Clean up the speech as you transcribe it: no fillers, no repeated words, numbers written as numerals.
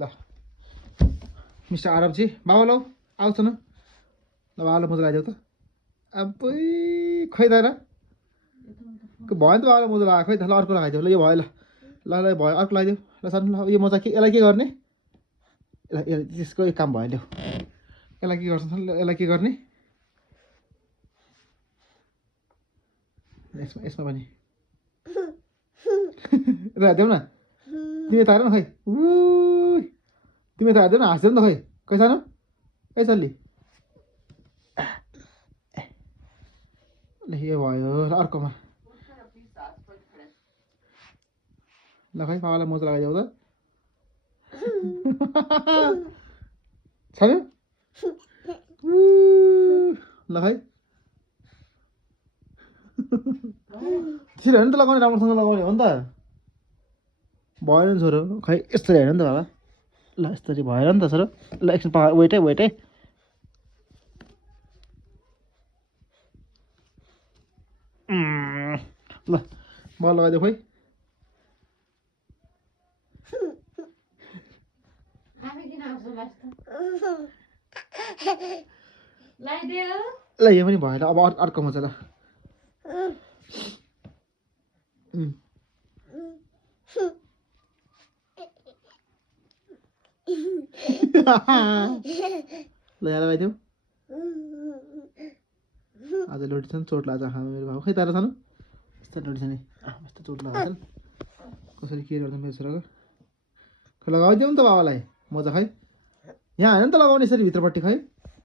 ल मिस्टर आरबजी बाबा लौ आउँछ न ल बाबालाई मोजा लगाइदेऊ त अबै खै त र भयो नि त बाबालाई मोजा लगाएको खै त ल अर्को लगाइदेऊ ल यो भयो ल ल ल भयो अर्को लगाइदेऊ ल सानो ल यो मोजा के यसलाई के गर्ने त्यसको एक काम भयो ल्याऊ यसलाई के गर्छ यसलाई के गर्ने यसमा यसमा पनि हेरिदेऊ न तिमी त हेर न खै तिमी त हेरिदेऊ न हाँसिदेऊ न त खै सानो खै चल्ली ल यो भयो ल अर्कोमा ल खै बाबालाई मोजा लगाइदेऊ त छैन ल खै त्यसरी होइन नि त लगाउने राम्रोसँग लगाउने हो नि त भएन नि छोरो खै यस्तरी होइन नि त बाबा ल यस्तरी भएन नि त छोरो ल एकछिन वेट है ल बल लगाइदेऊ खोइ ल यो पनि भयो ल अब अर्को मजा ल ल यहाँ लगाइदेऊ आज लोटी छ नि चोट लाग्छ मेरो बाबु खै तारा सानो यस्तो लोटी छ नि यस्तो चोट लाग्छ कसरी के गर्छ मेरो छोराको खै लगाइदेऊ नि त बाबालाई मोजा खै यहाँ होइन नि त लगाउने यसरी भित्रपट्टि खै